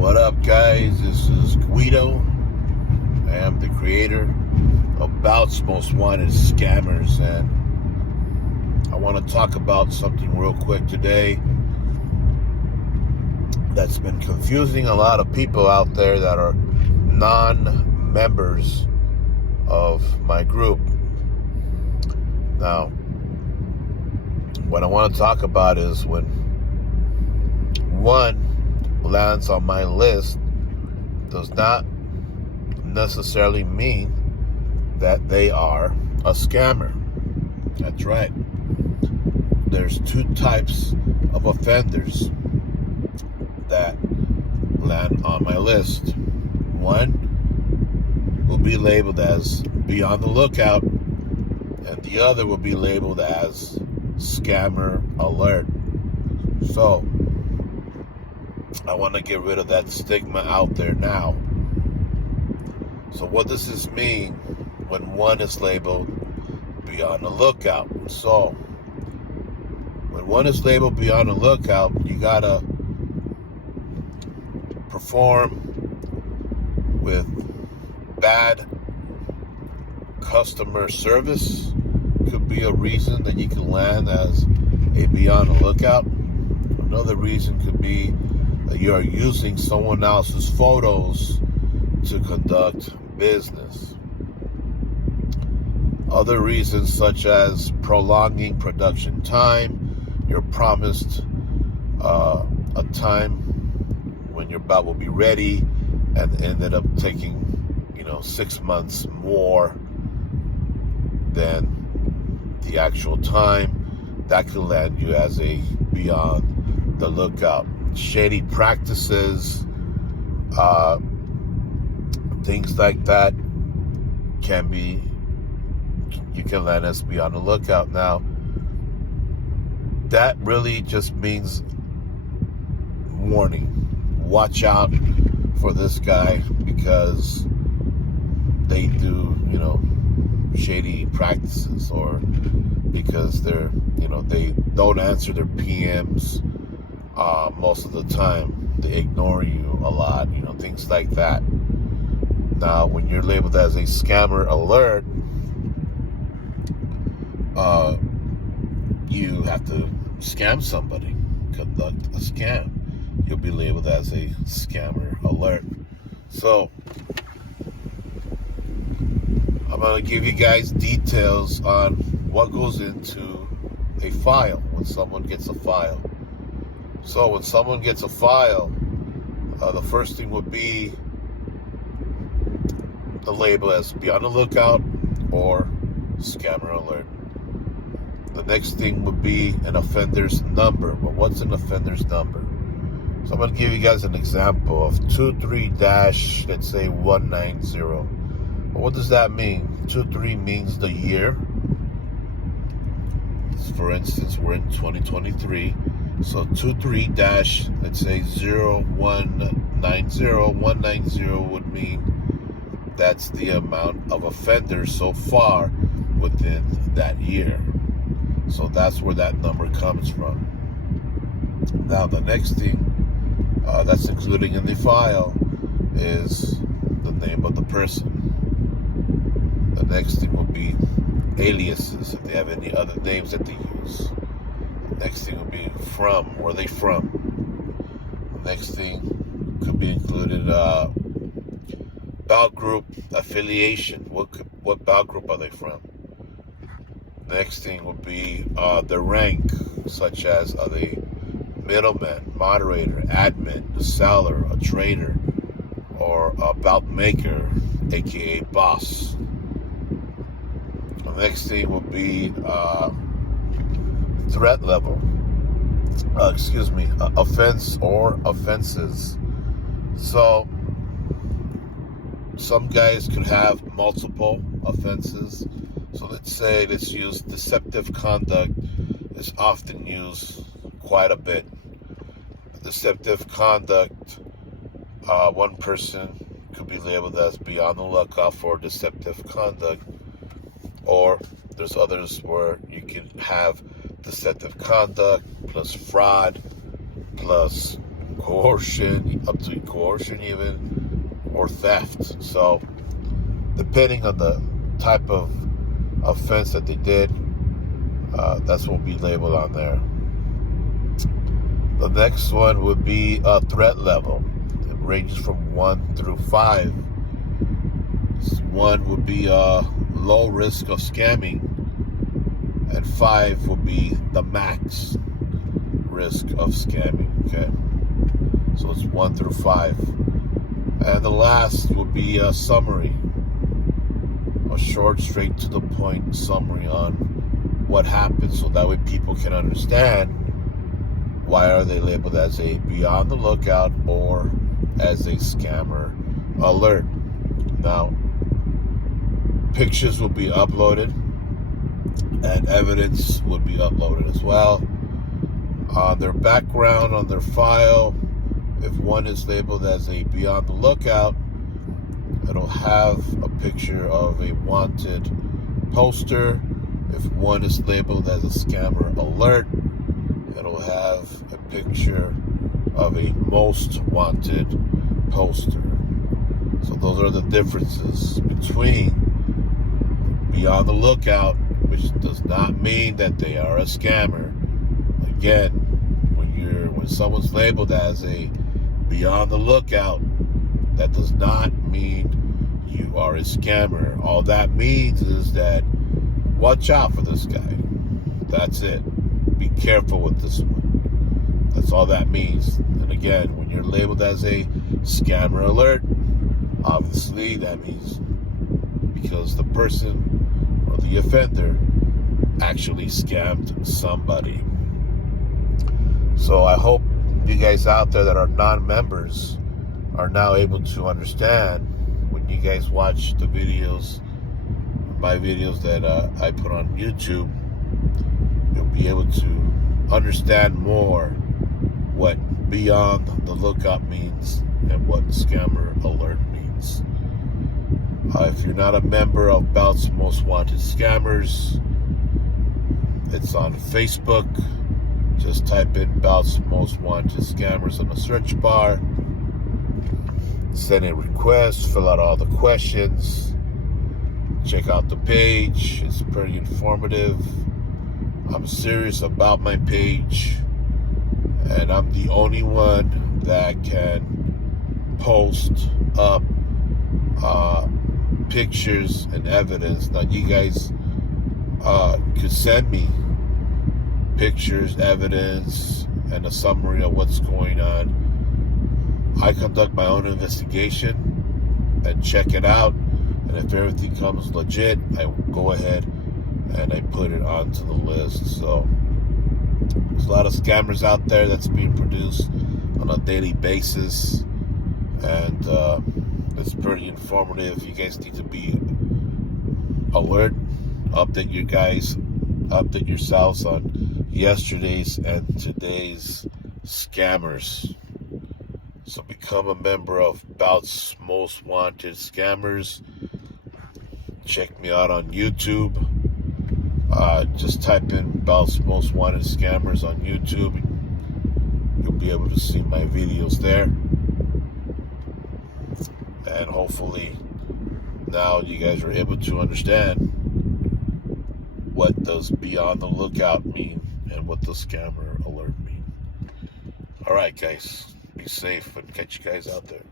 What up, guys? This is Guido. I am the creator of Bout's Most Wanted Scammers, and I want to talk about something real quick today that's been confusing a lot of people out there that are non-members of my group. Now, what I want to talk about is when one lands on my list does not necessarily mean that they are a scammer. That's right. There's two types of offenders that land on my list. One will be labeled as be on the lookout, and the other will be labeled as scammer alert. So I want to get rid of that stigma out there now. So what does this mean when one is labeled be on the lookout? So when one is labeled be on the lookout, you gotta perform with bad customer service. Could be a reason that you can land as a be on the lookout. Another reason could be that you are using someone else's photos to conduct business. Other reasons, such as prolonging production time. You're promised a time when your bout will be ready, and ended up taking 6 months more than the actual time. That could land you as a be on the lookout. Shady practices, things like that you can let us be on the lookout. Now, that really just means warning. Watch out for this guy because they do, shady practices, or because they don't answer their PMs most of the time. They ignore you a lot, things like that. Now, when you're labeled as a scammer alert, you have to scam somebody, conduct a scam. You'll be labeled as a scammer alert. So I'm going to give you guys details on what goes into a file when someone gets a file. So when someone gets a file, the first thing would be the label as be on the lookout or scammer alert. The next thing would be an offender's number. But what's an offender's number? So I'm going to give you guys an example of 23-, let's say 190. Well, what does that mean? 23 means the year. For instance, we're in 2023. So 23-, let's say 0190. 190 would mean that's the amount of offenders so far within that year. So that's where that number comes from. Now, the next thing that's included in the file is the name of the person. The next thing will be aliases, if they have any other names that they use. The next thing will be from, where are they from? The next thing could be included bout group affiliation. What bout group are they from? Next thing would be the rank, such as are they middleman, moderator, admin, a seller, a trader, or a bout maker, aka boss. The next thing would be threat level. Offense or offenses. So some guys could have multiple offenses. So let's use deceptive conduct is often used quite a bit. Deceptive conduct, one person could be labeled as be on the lookout for deceptive conduct, or there's others where you can have deceptive conduct plus fraud plus coercion, up to coercion even, or theft. So depending on the type of offense that they did, that's what will be labeled on there. The next one would be a threat level. It ranges from 1 through 5. 1 would be low risk of scamming, and 5 would be the max risk of scamming. Okay, so it's 1 through 5. And the last would be a summary, a short, straight to the point summary on what happened, so that way people can understand why are they labeled as a be on the lookout or as a scammer alert. Now, pictures will be uploaded and evidence would be uploaded as well. On their background, on their file, if one is labeled as a be on the lookout, it'll have a picture of a wanted poster. If one is labeled as a scammer alert, it'll have a picture of a most wanted poster. So those are the differences between be on the lookout, which does not mean that they are a scammer. Again, when someone's labeled as a be on the lookout, that does not mean you are a scammer. All that means is that watch out for this guy. That's it. Be careful with this one. That's all that means. And again, when you're labeled as a scammer alert, obviously that means because the person or the offender actually scammed somebody. So I hope you guys out there that are non-members are now able to understand when you guys watch the videos, my videos that I put on YouTube. You'll be able to understand more what beyond the lookout means and what scammer alert means. If you're not a member of Bout's Most Wanted Scammers, it's on Facebook. Just type in Bout's Most Wanted Scammers in the search bar. Send a request, fill out all the questions. Check out the page. It's pretty informative. I'm serious about my page, and I'm the only one that can post up pictures and evidence. Now you guys could send me pictures, evidence, and a summary of what's going on. I conduct my own investigation and check it out, and if everything comes legit, I go ahead and I put it onto the list. So there's a lot of scammers out there that's being produced on a daily basis, and it's pretty informative. You guys need to be alert, update yourselves on yesterday's and today's scammers. So become a member of Bout's Most Wanted Scammers. Check me out on YouTube. Just type in Bout's Most Wanted Scammers on YouTube. You'll be able to see my videos there. And hopefully now you guys are able to understand what does be on the lookout mean and what does scammer alert mean. All right, guys. Be safe and catch you guys out there.